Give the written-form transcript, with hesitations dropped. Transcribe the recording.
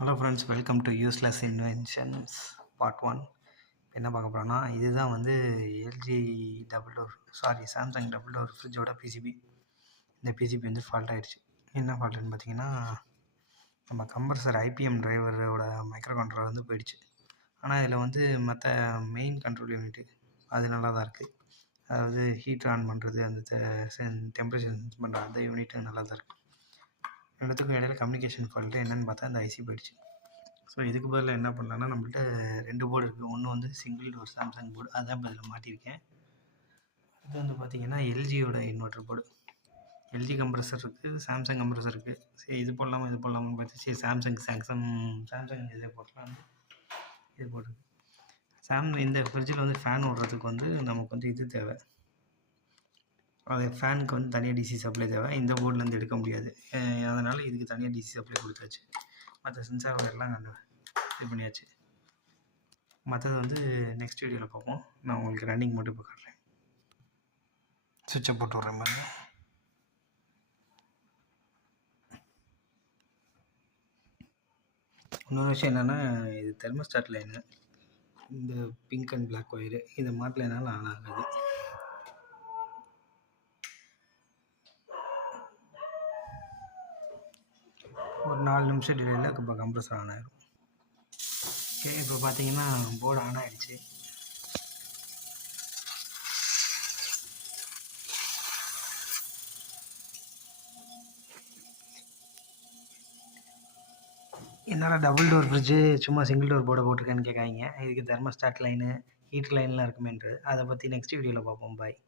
Hello friends, welcome to useless inventions part 1. என்ன பார்க்க போகிறோன்னா, இதுதான் வந்து எல்ஜி சாம்சங் டபுள் டோர் ஃப்ரிட்ஜோட பிசிபி. இந்த பிசிபி வந்து ஃபால்ட் ஆகிடுச்சு. என்ன ஃபால்ட்டுன்னு பார்த்தீங்கன்னா, நம்ம கம்ப்ரஸர் ஐபிஎம் டிரைவரோட மைக்ரோ கண்ட்ரோலர் வந்து போயிடுச்சு. ஆனால் இதில் வந்து மற்ற மெயின் கண்ட்ரோல் யூனிட்டு அது நல்லா தான் இருக்குது. அதாவது ஹீட்டர் ஆன் பண்ணுறது, அந்த டெம்பரேச்சர் சென்ஸ் பண்ணுற அந்த யூனிட்டு நல்லா தான் இருக்குது. ரெண்டுத்துக்கும் இடையில கம்யூனிகேஷன் ஃபால்ட்டு என்னென்னு பார்த்தா அந்த ஐசி போயிடுச்சு. ஸோ இதுக்கு பதிலாக என்ன பண்ணலான்னா, நம்மள்ட்ட 2 போர்டு இருக்குது. ஒன்று வந்து சிங்கிள் டோர் சாம்சங் போர்டு, அதான் இப்போ இதில் மாட்டியிருக்கேன். இது வந்து பார்த்திங்கன்னா எல்ஜியோட இன்வெர்ட்டர் போர்டு. எல்ஜி கம்ப்ரஸர் இருக்குது, சாம்சங் கம்ப்ரஸர் இருக்குது. சரி இது போடலாமான்னு பார்த்து சரி சாம்சங் இதே போடலாம், இது போடுறது. இந்த ஃப்ரிட்ஜில் வந்து ஃபேன் ஓடுறதுக்கு வந்து நமக்கு வந்து இது தேவை. அது ஃபேனுக்கு வந்து தனியாக டிசி சப்ளை தேவை. இந்த போர்ட்லேருந்து எடுக்க முடியாது. அதனால் இதுக்கு தனியாக டிசி சப்ளை கொடுத்தாச்சு. மற்ற சென்சார் எல்லாம் இது பண்ணியாச்சு. மற்றது வந்து நெக்ஸ்ட் வீடியோவில் பார்ப்போம். நான் உங்களுக்கு ரன்னிங் மட்டும் இப்போ காட்டுறேன். சுவிட்சை போட்டு விட்ற மாதிரி. இன்னொரு விஷயம் என்னென்னா, இது தெர்மோஸ்டாட் லைனு, இந்த பிங்க் அண்ட் பிளாக் ஒயரு இதை மாட்டலைனாலும் ஆன் ஆகாது. ஒரு 4 நிமிஷம் டிலேயில் இப்போ கம்ப்ரஸர் ஆன் ஆகிடும். ஓகே, இப்போ பார்த்தீங்கன்னா போர்டு ஆன் ஆகிடுச்சு. என்னால் டபுள் டோர் ஃப்ரிட்ஜு சும்மா சிங்கிள் டோர் போர்டை போட்டிருக்கேன்னு கேட்காதீங்க. இதுக்கு தெர்மோஸ்டாட் லைனு, ஹீட்டர் லைன்லாம் இருக்குமேன்றது. அதை பற்றி நெக்ஸ்ட் வீடியோவில் பார்ப்போம். பாய்.